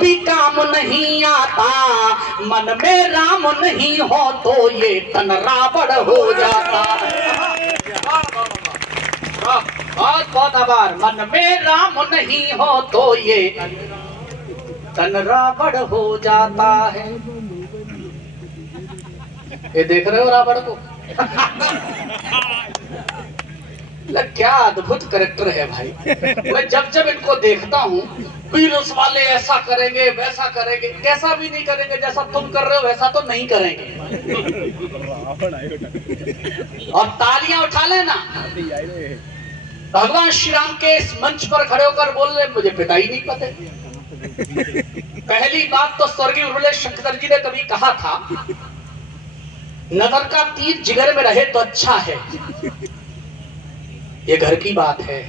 भी काम नहीं आता, मन में राम नहीं हो तो ये तन रावण हो जाता है। बहुत बहुत आभार। मन में राम नहीं हो तो ये तन रावण हो जाता है। ये देख रहे हो रावण को? क्या अद्भुत कैरेक्टर है भाई। मैं जब जब इनको देखता हूँ, पुलिस वाले ऐसा करेंगे वैसा करेंगे, कैसा भी नहीं करेंगे, जैसा तुम कर रहे हो वैसा तो नहीं करेंगे। और तालियां उठा लेना। भगवान श्री राम के इस मंच पर खड़े होकर बोल रहे मुझे पिता ही नहीं पता। पहली बात तो स्वर्गीय उर्मिला शंकर जी ने कभी कहा था, नगर का तीर जिगर में रहे तो अच्छा है। ये घर की बात है,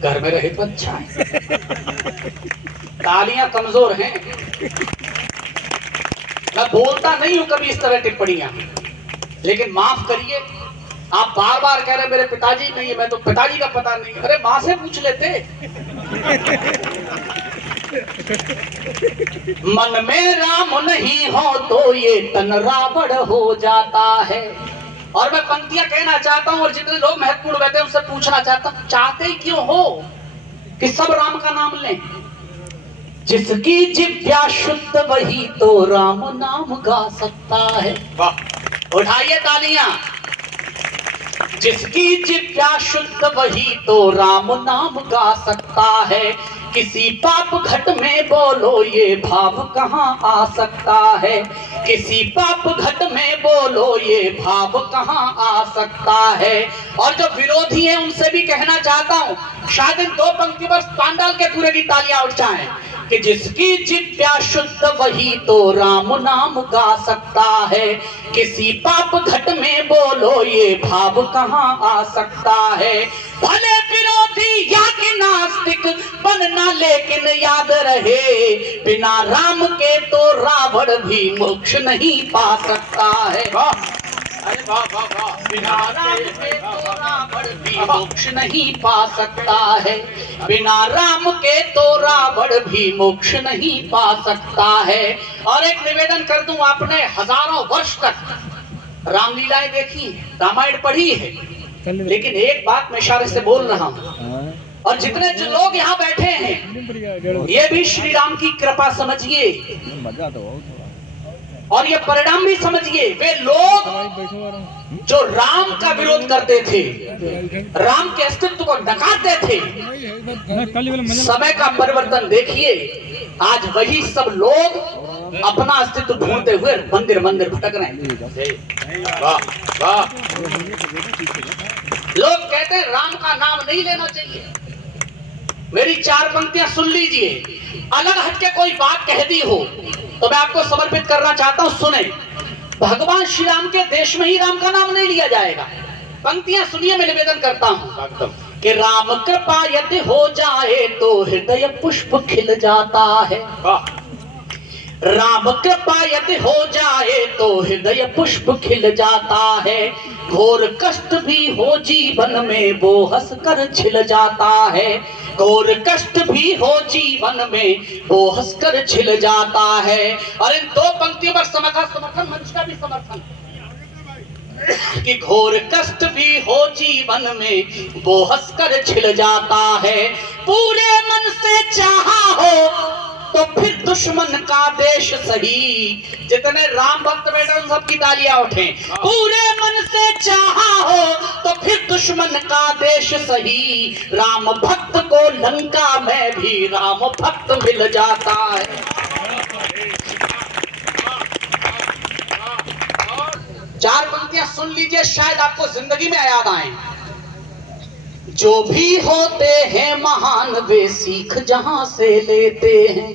घर में रहे तो अच्छा है। तालियां कमजोर हैं। मैं बोलता नहीं हूं कभी इस तरह टिप्पणियां, लेकिन माफ करिए, आप बार बार कह रहे मेरे पिताजी नहीं है, मैं तो पिताजी का पता नहीं। अरे माँ से पूछ लेते। मन में राम नहीं हो तो ये तन रावण हो जाता है। और मैं पंक्तियां कहना चाहता हूं, और जितने लोग महत्वपूर्ण बैठे उनसे पूछना चाहता हूं, चाहते ही क्यों हो कि सब राम का नाम लें? जिसकी जिह्वा शुद्ध वही तो राम नाम गा सकता है। उठाइए तालियां। जिसकी जिह्वा शुद्ध वही तो राम नाम गा सकता है। किसी पाप घट में बोलो ये भाव कहाँ आ सकता है। किसी पाप घट में बोलो ये भाव कहाँ आ सकता है। और जो विरोधी हैं उनसे भी कहना चाहता हूँ, शायद इन दो पंक्ति पर पांडाल के पूरे की तालियां उठ जाएं कि जिसकी जिह्वा शुद्ध वही तो राम नाम गा सकता है। किसी पाप घट में बोलो ये भाव कहाँ आ सकता है। भले विरोधी या कि नास्तिक बनना, लेकिन याद रहे बिना राम के तो रावण भी मोक्ष नहीं पा सकता है। अरे वाह वाह वाह। बिना राम के तो रावण भी मोक्ष नहीं पा सकता है। बिना राम के तो रावण भी मोक्ष नहीं पा सकता है। और एक निवेदन कर दूं, आपने हजारों वर्ष तक रामलीलाएं देखी, रामायण पढ़ी है, लेकिन एक बात मैं इशारे से बोल रहा हूं, और जितने जो लोग यहाँ बैठे हैं ये भी श्री राम की कृपा समझिए, और ये परिणाम भी समझिए। वे लोग जो राम का विरोध करते थे, राम के अस्तित्व को नकारते थे, समय का परिवर्तन देखिए, आज वही सब लोग अपना अस्तित्व ढूंढते हुए मंदिर मंदिर भटक रहे हैं। वाह वाह। लोग कहते हैं राम का नाम नहीं लेना चाहिए। मेरी चार पंक्तियां सुन लीजिए। अलग हटके कोई बात कह दी हो तो मैं आपको समर्पित करना चाहता हूं, सुने। भगवान श्री राम के देश में ही राम का नाम नहीं लिया जाएगा। पंक्तियां सुनिए, मैं निवेदन करता हूं कि राम कृपा यदि हो जाए तो हृदय पुष्प खिल जाता है। राम कृपा यदि हो जाए तो हृदय पुष्प खिल जाता है। घोर कष्ट भी हो जीवन में वो हंस कर छिल जाता है। घोर कष्ट भी हो जीवन में वो हंस कर छिल जाता है। और इन दो पंक्तियों पर समर्थन मंच का भी समर्थन कि घोर कष्ट भी हो जीवन में वो हंस कर छिल जाता है। पूरे मन से चाहा हो तो फिर दुश्मन का देश सही। जितने राम भक्त बैठे उन सबकी तालियां उठें। पूरे मन से चाहा हो तो फिर दुश्मन का देश सही। राम भक्त को लंका में भी राम भक्त मिल जाता है। चार पंक्तियां सुन लीजिए, शायद आपको जिंदगी में याद आए। जो भी होते हैं महान वे सीख जहां से लेते हैं।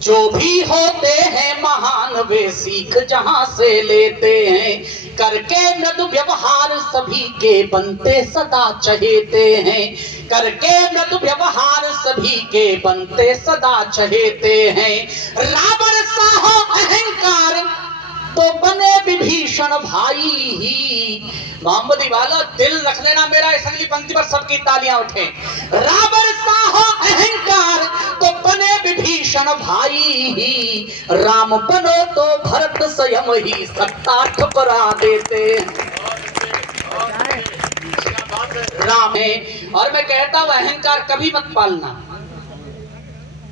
जो भी होते हैं महान वे सीख जहां से लेते हैं। करके मृदु व्यवहार सभी के बनते सदा चहेते हैं। करके मृदु व्यवहार सभी के बनते सदा चहेते हैं। रावण सा हो अहंकार तो बने विभीषण भाई ही। मोहम्मदी वाला दिल रख लेना मेरा, इस अगली पंक्ति पर सबकी तालियां उठे। रावण सा हो अहंकार तो बने विभीषण भाई ही, राम बनो तो भरत स्वयं ही सत्ता ठुकरा देते राम है। और मैं कहता हूं अहंकार कभी मत पालना।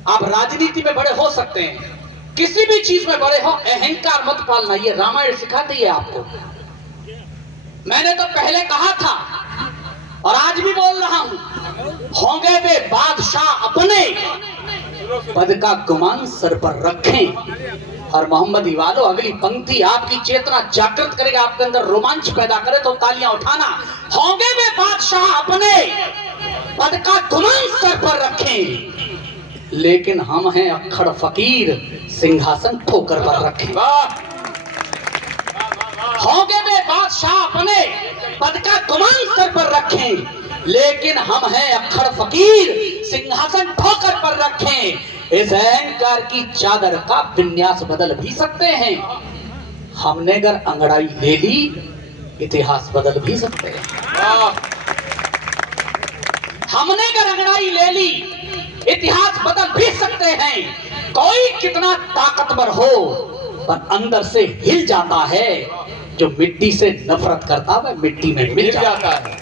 आप राजनीति में बड़े हो सकते हैं, किसी भी चीज में बड़े हो, अहंकार मत पालना। ये रामायण सिखाती है आपको। मैंने तो पहले कहा था और आज भी बोल रहा हूं, होंगे वे बादशाह अपने, पद का गुमान सर पर रखें। और मोहम्मदी वालों, अगली पंक्ति आपकी चेतना जागृत करेगा, आपके अंदर रोमांच पैदा करे तो तालियां उठाना। होंगे वे बादशाह अपने, पद का गुमान सर पर रखें, लेकिन हम हैं अक्खड़ फकीर, सिंहासन ठोकर पर रखें। होंगे वे बादशाह अपने, पद का गुमान सर पर रखें, लेकिन हम हैं अक्खड़ फकीर, सिंहासन ठोकर पर रखें। इस अहंकार की चादर का विन्यास बदल भी सकते हैं। हमने अगर अंगड़ाई ले ली, इतिहास बदल भी सकते हैं। हमने अगर अंगड़ाई ले ली, इतिहास बदल भी सकते हैं। कोई कितना ताकतवर हो, पर अंदर से हिल जाता है। जो मिट्टी से नफरत करता है, मिट्टी में मिल जाता है।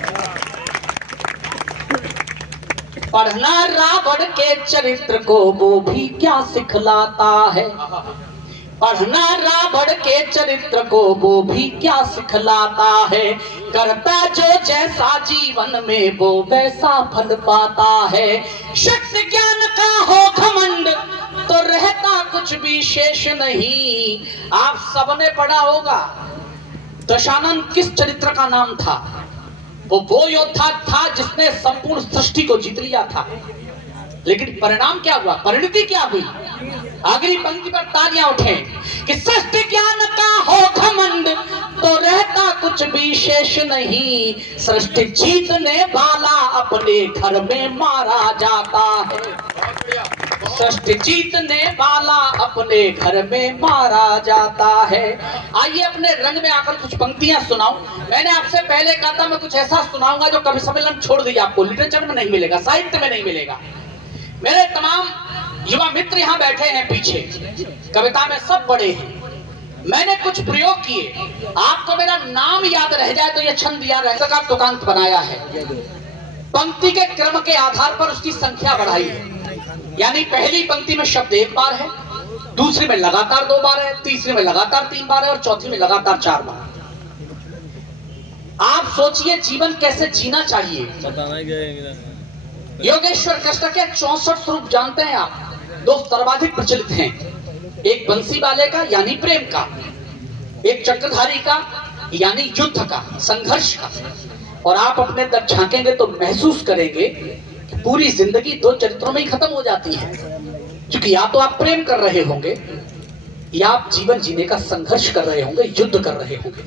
पढ़ना रावण के चरित्र को, वो भी क्या सिखलाता है। पढ़ना रावण के चरित्र को, वो भी क्या सिखलाता है। करता जो जैसा जीवन में, वो वैसा फल पाता है। शक्ति ज्ञान का हो घमंड, तो रहता कुछ भी शेष नहीं। आप सबने पढ़ा होगा, दशानन किस चरित्र का नाम था। वो योद्धा था जिसने संपूर्ण सृष्टि को जीत लिया था। लेकिन परिणाम क्या हुआ, परिणति क्या हुई। अगली पंक्ति पर तालियां उठे कि सृष्टि ज्ञान का हो घमंड, तो रहता कुछ भी शेष नहीं। सृष्टि जीतने वाला अपने घर में मारा जाता है। सृष्टि जीतने वाला अपने घर में मारा जाता है। आइए अपने रंग में आकर कुछ पंक्तियां सुनाऊं। मैंने आपसे पहले कहा था मैं कुछ ऐसा सुनाऊंगा जो कवि सम्मेलन छोड़ दीजिए, आपको लिटरेचर में नहीं मिलेगा, साहित्य में नहीं मिलेगा। मेरे तमाम युवा मित्र यहाँ बैठे हैं पीछे, कविता में सब बड़े हैं। मैंने कुछ प्रयोग किए, आपको मेरा नाम याद रह जाए तो ये छंद याद रह तक आप तुकांत बनाया है। पंक्ति के क्रम के आधार पर उसकी संख्या बढ़ाई है। यानी पहली पंक्ति में शब्द एक बार है, दूसरी में लगातार 2 बार है, तीसरी में लगातार 3 बार है और चौथी में लगातार 4 बार। आप सोचिए जीवन कैसे जीना चाहिए। योगेश्वर कृष्ण के 64 स्वरूप जानते हैं आप। 2 सर्वाधिक प्रचलित हैं, एक बंसी वाले का यानी प्रेम का, एक चक्रधारी का यानी युद्ध का, संघर्ष का। और आप अपने अंदर झांकेंगे तो महसूस करेंगे कि पूरी जिंदगी 2 चरित्रों में ही खत्म हो जाती है। क्योंकि या तो आप प्रेम कर रहे होंगे, या आप जीवन जीने का संघर्ष कर रहे होंगे, युद्ध कर रहे होंगे।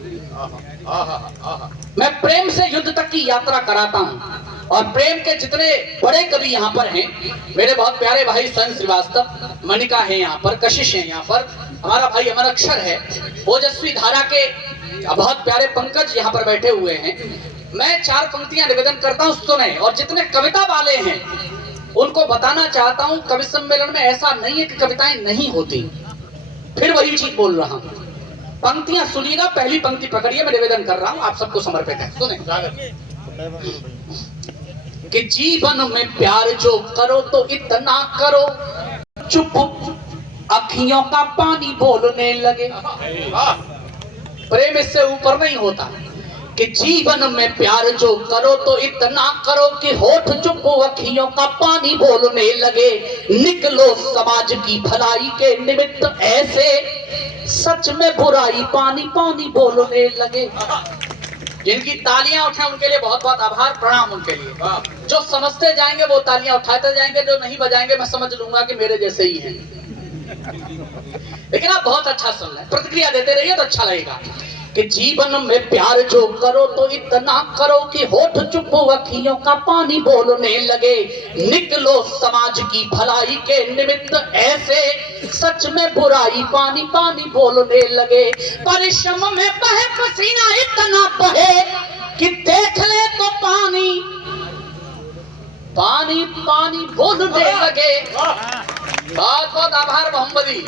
मैं प्रेम से युद्ध तक की यात्रा कराता हूं। और प्रेम के जितने बड़े कवि यहाँ पर हैं, मेरे बहुत प्यारे भाई स्वयं श्रीवास्तव, मणिका है यहाँ पर, कशिश है यहाँ पर, हमारा भाई अमर अक्षर है, ओजस्वी धारा के बहुत प्यारे पंकज यहाँ पर बैठे हुए हैं। मैं 4 पंक्तियां निवेदन करता हूँ, सुने। और जितने कविता वाले हैं उनको बताना चाहता हूँ, कवि सम्मेलन में ऐसा नहीं है कि कविताएं नहीं होती। फिर वही चीज बोल रहा हूँ, पंक्तियां सुनिएगा। पहली पंक्ति पकड़िए, मैं निवेदन कर रहा हूँ, आप सबको समर्पित है, सुने। कि जीवन में प्यार जो करो तो इतना करो, चुप अखियों का पानी बोलने लगे। प्रेम इससे ऊपर नहीं होता। कि जीवन में प्यार जो करो तो इतना करो कि होठ चुप अखियों का पानी बोलने लगे। निकलो समाज की भलाई के निमित्त ऐसे, सच में बुराई पानी पानी बोलने लगे। जिनकी तालियां उठे उनके लिए बहुत बहुत आभार, प्रणाम उनके लिए। जो समझते जाएंगे वो तालियां उठाते जाएंगे, जो नहीं बजाएंगे मैं समझ लूंगा कि मेरे जैसे ही हैं। लेकिन आप बहुत अच्छा सुन रहे हैं, प्रतिक्रिया देते रहिए तो अच्छा लगेगा। कि जीवन में प्यार जो करो तो इतना करो कि होठ चुप अखियों का पानी बोलने लगे। निकलो समाज की भलाई के निमित्त ऐसे, सच में बुराई पानी पानी बोलने लगे। परिश्रम में बहे पसीना इतना बहे कि देख ले तो पानी पानी पानी बोलने लगे। बहुत बहुत आभार मोहम्मदी।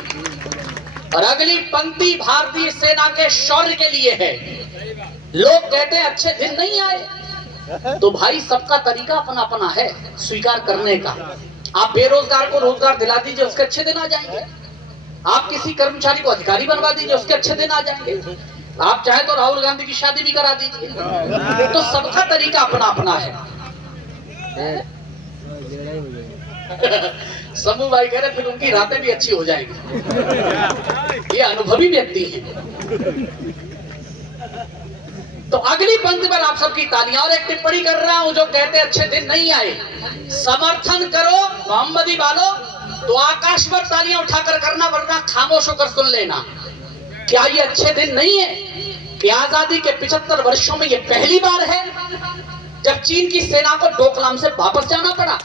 और अगली पंक्ति भारतीय सेना के शौर्य के लिए है। लोग कहते हैं अच्छे दिन नहीं आए, तो भाई सबका तरीका अपना अपना है स्वीकार करने का। आप बेरोजगार को रोजगार दिला दीजिए, उसके अच्छे दिन आ जाएंगे। आप किसी कर्मचारी को अधिकारी बनवा दीजिए, उसके अच्छे दिन आ जाएंगे। आप चाहे तो राहुल गांधी की शादी भी करा दीजिए। तो सबका तरीका अपना अपना है। समूह भाई कह रहे फिर उनकी रातें भी अच्छी हो जाएंगी। ये अनुभवी व्यक्ति है। तो अगली पंक्ति पर आप सबकी तालियां। और एक टिप्पणी कर रहा हूं, जो कहते अच्छे दिन नहीं आए, समर्थन करो मोहम्मदी वालों तो आकाश पर तालियां उठाकर करना, वरना खामोश होकर सुन लेना। क्या ये अच्छे दिन नहीं है कि आजादी के 75 वर्षों में ये पहली बार है जब चीन की सेना को डोकलाम से वापस जाना पड़ा।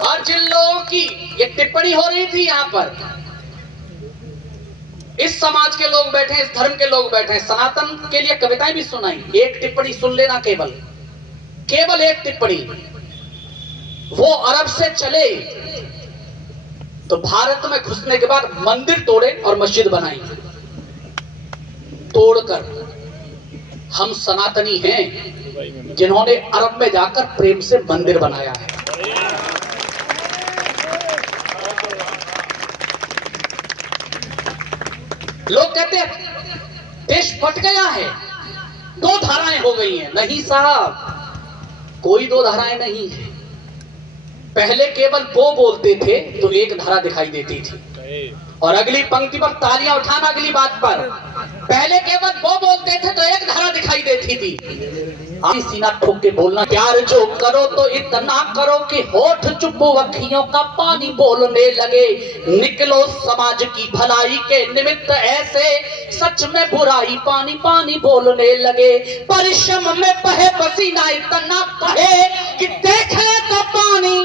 और जिन लोगों की ये टिप्पणी हो रही थी यहां पर, इस समाज के लोग बैठे हैं, इस धर्म के लोग बैठे हैं, सनातन के लिए कविताएं भी सुनाई। एक टिप्पणी सुन लेना, केवल एक टिप्पणी। वो अरब से चले तो भारत में घुसने के बाद मंदिर तोड़े और मस्जिद बनाई। तोड़कर हम सनातनी हैं जिन्होंने अरब में जाकर प्रेम से मंदिर बनाया है। लोग कहते हैं देश फट गया है, दो धाराएं हो गई हैं। नहीं साहब, कोई दो धाराएं नहीं है। पहले केवल वो बोलते थे तो एक धारा दिखाई देती थी। और अगली पंक्ति पर तालियां उठाना। अगली बात पर, पहले केवल वो बोलते थे तो एक धारा दिखाई देती थी। सीना ठोक के बोलना, प्यार जो करो तो इतना करो कि होठ चुप अखियों का पानी बोलने लगे। निकलो समाज की भलाई के निमित्त ऐसे, सच में बुराई पानी पानी बोलने लगे। परिश्रम में बहे पसीना इतना बहे कि देख ले तो पानी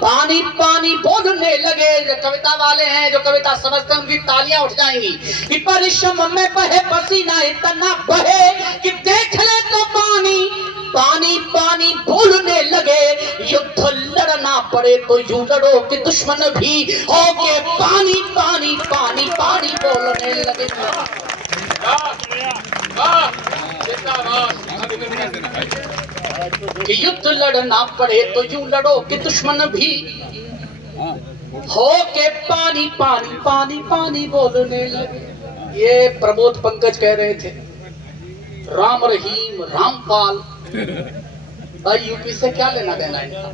पानी पानी बोलने लगे। जो कविता वाले हैं, जो कविता समझते हैं, उनकी तालियां उठ जाएंगी कि परिश्रम में बहे पसीना इतना बहे कि देख ले तो पानी पानी पानी बोलने लगे। युद्ध लड़ना पड़े तो यूं लड़ो कि दुश्मन भी हो के पानी पानी पानी पानी बोलने लगे। कि युद्ध लड़ना पड़े तो यूं लड़ो कि दुश्मन भी हो के पानी पानी पानी पानी बोलने लगे। ये प्रमोद पंकज कह रहे थे। राम रहीम रामपाल, भाई यूपी से क्या लेना देना इनका।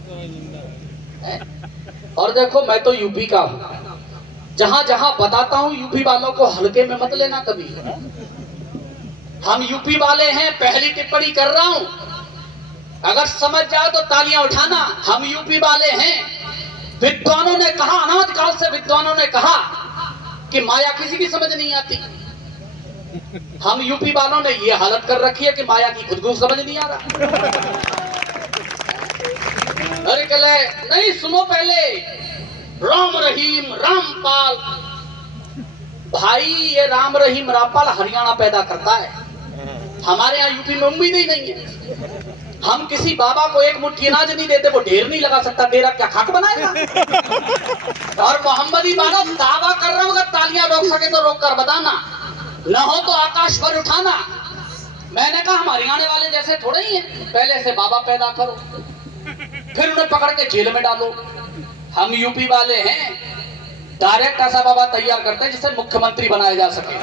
और देखो मैं तो यूपी का हूं, जहां जहां बताता हूं यूपी वालों को हल्के में मत लेना कभी। हम यूपी वाले हैं, पहली टिप्पणी कर रहा हूं, अगर समझ जाओ तो तालियां उठाना। हम यूपी वाले हैं। विद्वानों ने कहा, अनाद काल से विद्वानों ने कहा कि माया किसी की समझ नहीं आती। हम यूपी वालों ने ये हालत कर रखी है कि माया की खुद को समझ नहीं आ रहा। अरे कले नहीं, सुनो पहले, राम रहीम रामपाल। भाई ये राम रहीम रामपाल हरियाणा पैदा करता है, हमारे यहाँ यूपी में उम्मीद ही नहीं है। हम किसी बाबा को एक मुट्ठी अनाज नहीं देते, वो ढेर नहीं लगा सकता, तेरा क्या खाक बनाएगा। और मोहम्मदी वालों दावा कर रहा हूं, अगर तालियां रोक सके तो रोक कर बताना, न हो तो आकाश पर उठाना। मैंने कहा हम हरियाणा वाले जैसे थोड़े ही हैं, पहले से बाबा पैदा करो फिर उन्हें पकड़ के जेल में डालो। हम यूपी वाले हैं, डायरेक्ट ऐसा बाबा तैयार करते हैं जिसे मुख्यमंत्री बनाया जा सके।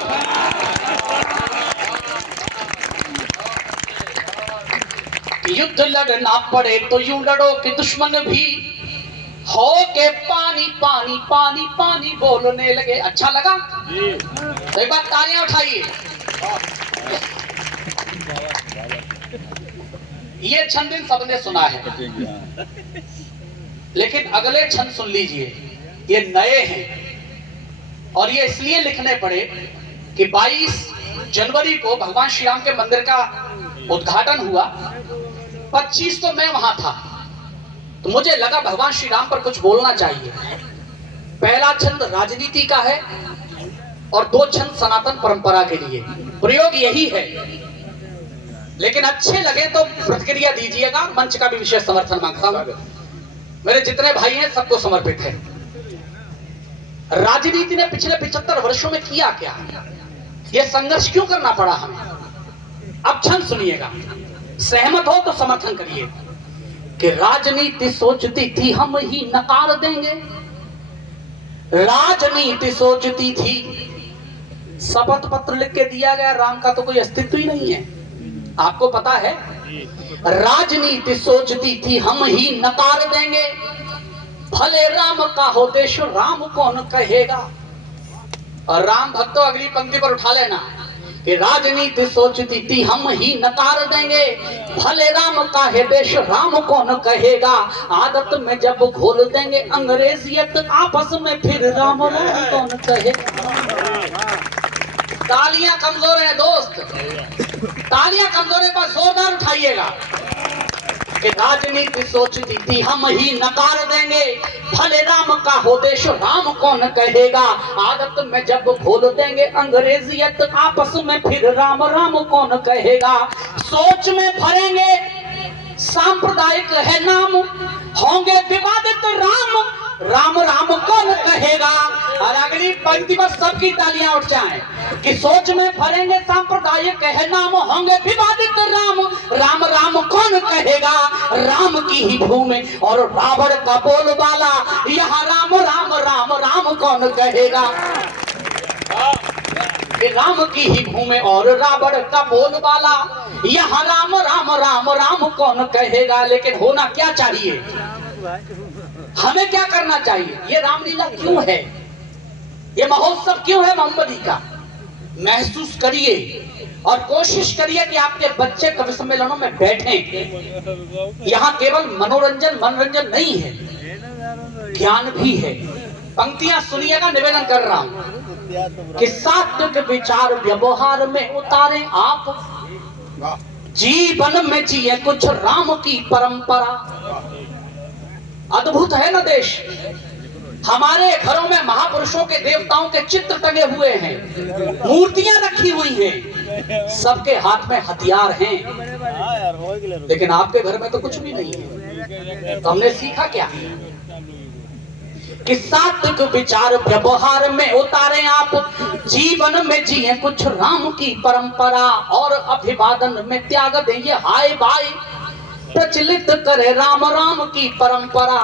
युद्ध लड़ना पड़े तो यूं लड़ो कि दुश्मन भी हो के पानी पानी पानी पानी बोलने लगे। अच्छा लगा? तो एक बार तालियां उठाइए। ये छंद इन सबने सुना है, लेकिन अगले छंद सुन लीजिए, ये नए हैं और ये इसलिए लिखने पड़े कि 22 जनवरी को भगवान श्री राम के मंदिर का उद्घाटन हुआ। 25 तो मैं वहां था, तो मुझे लगा भगवान श्री राम पर कुछ बोलना चाहिए। पहला छंद राजनीति का है और 2 छंद सनातन परंपरा के लिए। प्रयोग यही है, लेकिन अच्छे लगे तो प्रतिक्रिया दीजिएगा। मंच का भी विशेष समर्थन मांगता हूं। मेरे जितने भाई हैं सबको समर्पित है। राजनीति ने पिछले 75 वर्षों में किया क्या, यह संघर्ष क्यों करना पड़ा हमें? अब क्षण सुनिएगा, सहमत हो तो समर्थन करिए। कि राजनीति सोचती थी हम ही नकार देंगे, राजनीति सोचती थी, शपथ पत्र लिख के दिया गया, राम का तो कोई अस्तित्व ही नहीं है, आपको पता है। राजनीति सोचती थी हम ही नकार देंगे, भले राम का हो देश राम कौन कहेगा। और राम भक्तों अगली पंक्ति पर उठा लेना कि राजनीति सोचती थी हम ही नकार देंगे, भले राम का है देश राम कौन कहेगा। आदत में जब घोल देंगे अंग्रेजियत आपस में, फिर राम राम कौन कहेगा। तालियां कमजोर है दोस्त, तालियां कमजोर है पर जोरदार उठाइएगा। कि राजनीति सोचती थी हम ही नकार देंगे, भले राम का हो देश राम कौन कहेगा। आदत में जब घोल देंगे अंग्रेजियत आपस में, फिर राम राम कौन कहेगा। सोच में भरेंगे सांप्रदायिक है नाम, होंगे विवादित राम राम राम कौन कहेगा। और अगली पंक्ति पर सबकी तालियां उठ जाएं कि सोच में भरेंगे सांप्रदायिक है नाम, होंगे विवादित राम राम राम कौन कहेगा। राम की ही भूमि और रावण का बोलबाला, यहाँ राम राम राम राम कौन कहेगा। राम की ही भूमि और रावण का बोलबाला, यहाँ राम राम राम राम कौन कहेगा। लेकिन होना क्या चाहिए, हमें क्या करना चाहिए? ये रामलीला क्यों है, ये महोत्सव क्यों है मोहम्मदी का? महसूस करिए और कोशिश करिए कि आपके बच्चे कवि सम्मेलनों में बैठें। यहाँ केवल मनोरंजन नहीं है, ज्ञान भी है। पंक्तियां सुनिएगा, निवेदन कर रहा हूं कि सात्विक विचार व्यवहार में उतारें आप, जीवन में जिए कुछ राम की परंपरा। अद्भुत है ना देश, हमारे घरों में महापुरुषों के देवताओं के चित्र टंगे हुए हैं, मूर्तियां रखी हुई हैं, सबके हाथ में हथियार हैं, लेकिन आपके घर में तो कुछ भी नहीं है। तो हमने सीखा क्या कि सात्विक विचार व्यवहार में उतारें आप, जीवन में जिए कुछ राम की परंपरा। और अभिवादन में त्याग दें हाय भाई, प्रचलित करे राम राम की परंपरा।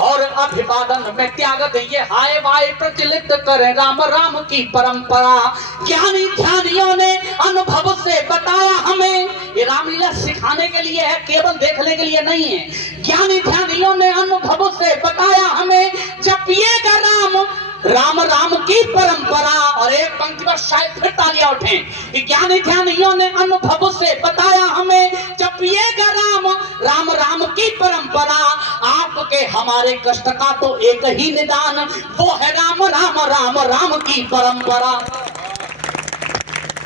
और अभिवादन में त्याग दें हाय भाई, प्रचलित करे राम राम की परंपरा। ज्ञानी ध्यानियों ने अनुभव से बताया हमें, ये रामलीला सिखाने के लिए है, केवल देखने के लिए नहीं है। ज्ञानी ध्यानियों ने अनुभव से बताया हमें, जपिएगा राम राम राम की परंपरा। और एक पंक्ति पर शायद फिर तालियां उठें कि ज्ञानी ध्यानियों ने अनुभव से बताया हमें, जपिएगा राम राम राम की परंपरा। आपके हमारे कष्ट का तो एक ही निदान, वो है राम राम राम राम की परंपरा।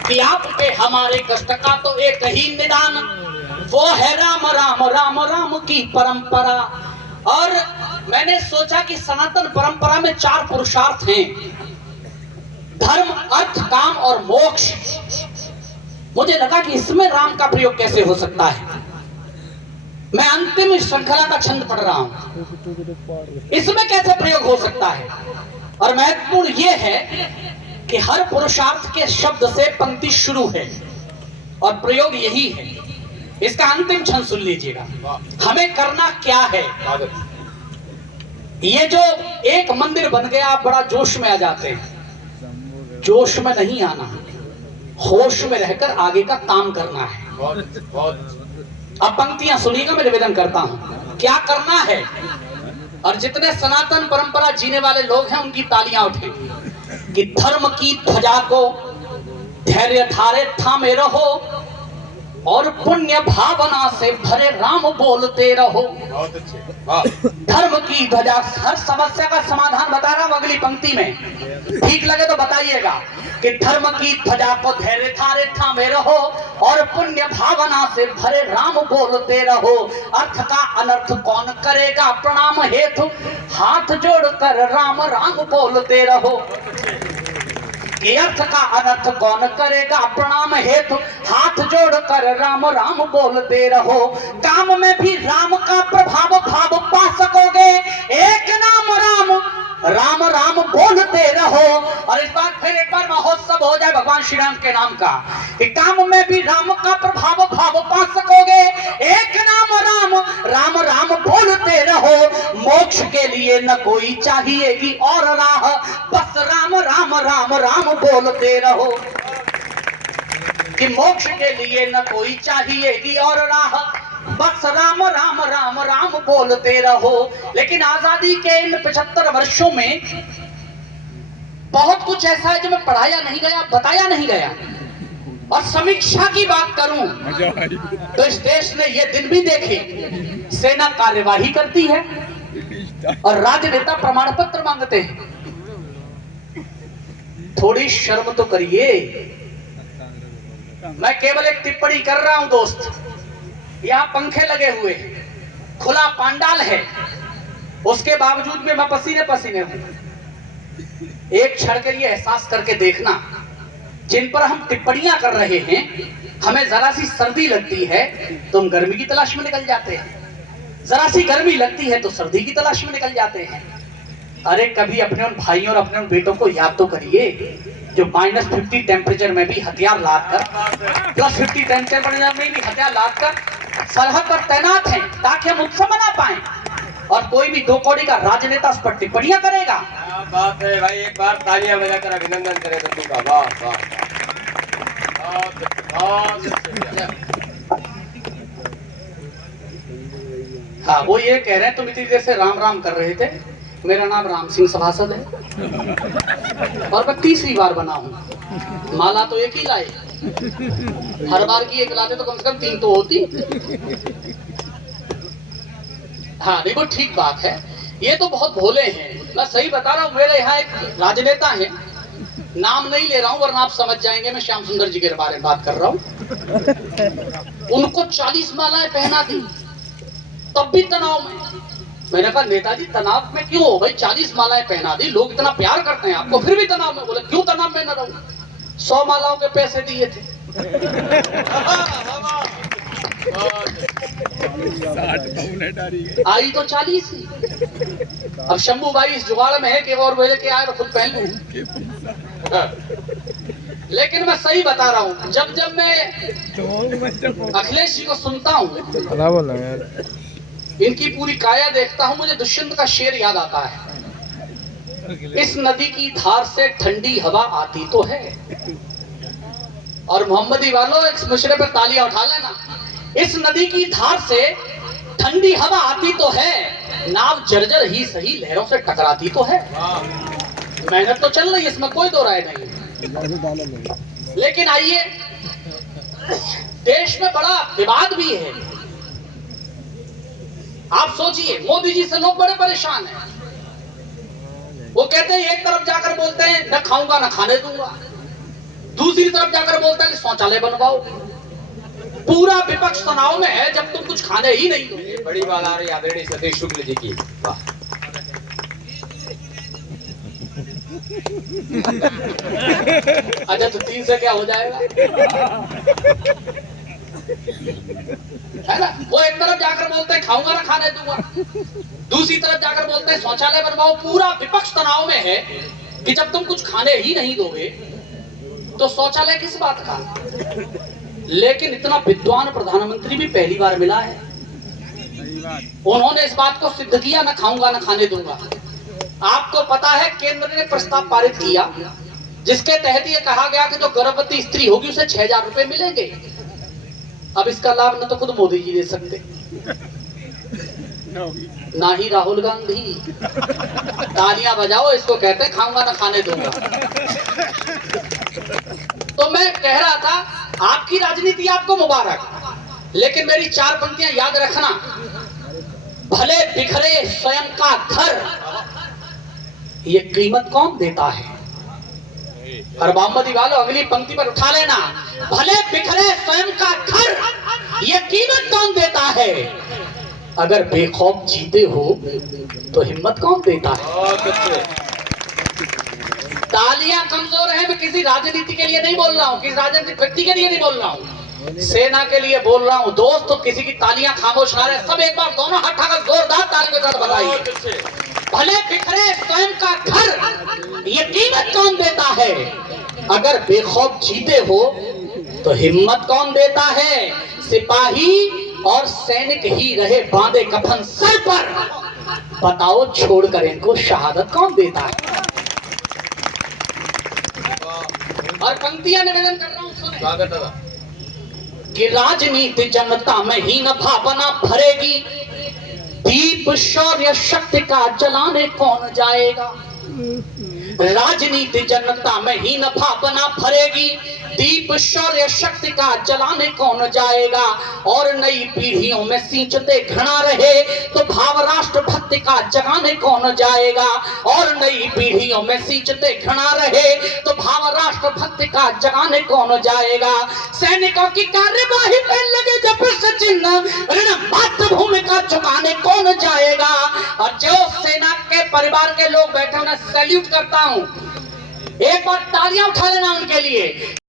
कि आपके हमारे कष्ट का तो एक ही निदान, वो है राम राम राम राम की परंपरा। और मैंने सोचा कि सनातन परंपरा में 4 पुरुषार्थ हैं, धर्म अर्थ काम और मोक्ष। मुझे लगा कि इसमें राम का प्रयोग कैसे हो सकता है। मैं अंतिम श्रृंखला का छंद पढ़ रहा हूं, इसमें कैसे प्रयोग हो सकता है। और महत्वपूर्ण यह है कि हर पुरुषार्थ के शब्द से पंक्ति शुरू है और प्रयोग यही है। इसका अंतिम छंद सुन लीजिएगा। हमें करना क्या है, ये जो एक मंदिर बन गया, आप बड़ा जोश में आ जाते हैं। जोश में नहीं आना, होश में रहकर आगे का काम करना है। अब पंक्तियां सुनिएगा, मैं निवेदन करता हूं क्या करना है। और जितने सनातन परंपरा जीने वाले लोग हैं उनकी तालियां उठें कि धर्म की ध्वजा को धैर्य धारे थामे रहो और पुण्य भावना से भरे राम बोलते रहो। धर्म की ध्वजा, हर समस्या का समाधान बता रहा हूं अगली पंक्ति में, ठीक लगे तो बताइएगा कि धर्म की ध्वजा को धैर्य धारे थामे रहो और पुण्य भावना से भरे राम बोलते रहो। अर्थ का अनर्थ कौन करेगा प्रणाम हेतु, हाथ जोड़कर राम राम बोलते रहो। ये अर्थ का अनर्थ कौन करेगा, प्रणाम हेतु हाथ जोड़कर राम राम बोलते रहो। काम में भी राम का प्रभाव भाव पा सकोगे, एक नाम राम राम राम बोलते रहो। और इस बार फिर एक बार महोत्सव हो जाए भगवान श्री राम के नाम का, कि काम में भी राम का प्रभाव भाव पा सकोगे, एक नाम राम राम राम बोलते रहो। मोक्ष के लिए न कोई चाहिएगी और राह, बस राम राम राम राम बोलते रहो। कि मोक्ष के लिए न कोई चाहिएगी और राह, बस राम राम राम राम बोलते रहो। लेकिन आजादी के इन 75 वर्षों में बहुत कुछ ऐसा है जो मैं पढ़ाया नहीं गया, बताया नहीं गया। और समीक्षा की बात करूं तो इस देश ने ये दिन भी देखे, सेना कार्यवाही करती है और राजनेता प्रमाण पत्र मांगते हैं। थोड़ी शर्म तो करिए। मैं केवल एक टिप्पणी कर रहा हूं दोस्त। यहाँ पंखे लगे हुए, खुला पांडाल है, उसके बावजूद भी मैं पसीने पसीने हूं। एक क्षण के लिए एहसास करके देखना, जिन पर हम टिप्पणियां कर रहे हैं, हमें जरा सी सर्दी लगती है तो हम गर्मी की तलाश में निकल जाते हैं, जरा सी गर्मी लगती है तो सर्दी की तलाश में निकल जाते हैं। अरे कभी अपने उन भाइयों और अपने उन बेटों को याद तो करिए जो -50 टेम्परेचर में भी हथियार लादकर, +50 टेम्परेचर में भी हथियार लादकर सरहद पर तैनात हैं ताकि हम उत्सव मना पाएं। और कोई भी 2 कौड़ी का राजनेता उस पर टिप्पणियां करेगा। बात है भाई, एक बार तालियां बजाकर अभिनंदन करें बंधु का। वाह वाह, हाँ, वो ये कह रहे हैं तुम इतनी देर से राम राम कर रहे थे। मेरा नाम राम सिंह सभासद है और मैं 30वीं बार बना हूँ। माला तो एक ही लाए, हर बार की एक लाते तो कम से कम 3 तो होती। हाँ देखो, ठीक बात है। ये तो बहुत भोले हैं, मैं सही बता रहा हूँ। मेरे यहाँ एक राजनेता है, नाम नहीं ले रहा हूँ वरना आप समझ जाएंगे मैं श्याम सुंदर जी के बारे में बात कर रहा हूँ। उनको 40 मालाएं पहना दी, तब भी तनाव में। मैंने कहा नेताजी तनाव में क्यों हो भाई, 40 मालाएं पहना दी, लोग इतना प्यार करते हैं आपको, फिर भी तनाव में। बोले क्यों तनाव में न रहूं, 100 मालाओं के पैसे दिए थे। आई तो 40 ही। अब शंभू भाई इस जुगाड़ में है कि और बोले के आए तो खुद पहन लूं। लेकिन मैं सही बता रहा हूँ, जब जब मैं अखिलेश जी को सुनता हूँ, इनकी पूरी काया देखता हूँ, मुझे दुष्यंत का शेर याद आता है। इस नदी की धार से ठंडी हवा आती तो है। और मोहम्मदी वालों एक मुशरे पर तालियां उठा लेना। इस नदी की धार से ठंडी हवा आती तो है, नाव जर्जर ही सही लहरों से टकराती तो है। मेहनत तो चल रही है, इसमें कोई दो राय नहीं। लेकिन आइए, देश में बड़ा विवाद भी है। आप सोचिए, मोदी जी से लोग बड़े परेशान हैं। वो कहते हैं, एक तरफ जाकर बोलते हैं न खाऊंगा न खाने दूंगा, दूसरी तरफ जाकर बोलते हैं शौचालय बनवाओ। पूरा विपक्ष तनाव में है जब तुम कुछ खाने ही नहीं दो। बड़ी बात आ रही है आदरणीय सतीश शुक्ल जी की। वाह, अच्छा तो 3 से क्या हो जाएगा, है ना। वो एक तरफ जाकर बोलते हैं खाऊंगा ना खाने दूंगा, दूसरी तरफ जाकर बोलते हैं शौचालय बनवाओ। पूरा विपक्ष तनाव में है कि जब तुम कुछ खाने ही नहीं दोगे तो शौचालय किस बात का। लेकिन इतना विद्वान प्रधानमंत्री भी पहली बार मिला है, उन्होंने इस बात को सिद्ध किया, ना खाऊंगा ना खाने दूंगा। आपको पता है केंद्र ने प्रस्ताव पारित किया जिसके तहत ये कहा गया कि जो गर्भवती स्त्री होगी उसे 6,000 रुपए मिलेंगे। अब इसका लाभ न तो खुद मोदी जी ले सकते, ना ही राहुल गांधी। तालियां बजाओ, इसको कहते हैं खाऊंगा ना खाने दूंगा। तो मैं कह रहा था, आपकी राजनीति आपको मुबारक, लेकिन मेरी 4 पंक्तियां याद रखना। भले बिखरे स्वयं का घर, ये कीमत कौन देता है। और मोहम्मदी वालों अगली पंक्ति पर उठा लेना, भले बिखरे स्वयं का घर, ये कीमत कौन देता है। अगर बेखौफ जीते हो तो हिम्मत कौन देता है। तालियां कमजोर है, मैं किसी राजनीति के लिए नहीं बोल रहा हूँ, किसी राजनीतिक व्यक्ति के लिए नहीं बोल रहा हूँ, सेना के लिए बोल रहा हूँ। दोस्त तो किसी की तालियां खामोश ना रहे, सब एक बार दोनों हाथ उठाकर जोरदार ताली के साथ बताइए। बहुत अच्छे। भले बिखरे स्वयं का घर, ये कीमत कौन देता है? अगर बेखौफ जीते हो तो हिम्मत कौन देता है? सिपाही और सैनिक ही रहे बांधे कफन सर पर, बताओ छोड़कर इनको शहादत कौन देता है? और पंक्तियां निवेदन कर रहा हूं, सुने। स्वागत दादा। कि राजनीति जनता में ही न भावना भरेगी, दीप शौर्य शक्ति का जलाने कौन जाएगा? राजनीति जनता में ही न भावना भरेगी, दीप शौर्य शक्ति का जलाने कौन जाएगा? और नई पीढ़ियों में सींचते घृणा रहे तो भाव राष्ट्र भक्ति का जगाने कौन जाएगा? और नई पीढ़ियों में सींचते घृणा रहे तो भाव राष्ट्र भक्ति का जगाने कौन जाएगा? सैनिकों की कार्यवाही पे लगे जब से चिन्ह, ऋण मातृभूमि का चुकाने कौन जाएगा? और जो सेना के परिवार के लोग बैठे, उन्हें सैल्यूट करता हूं, एक बार तालियां उठा लेना उनके लिए।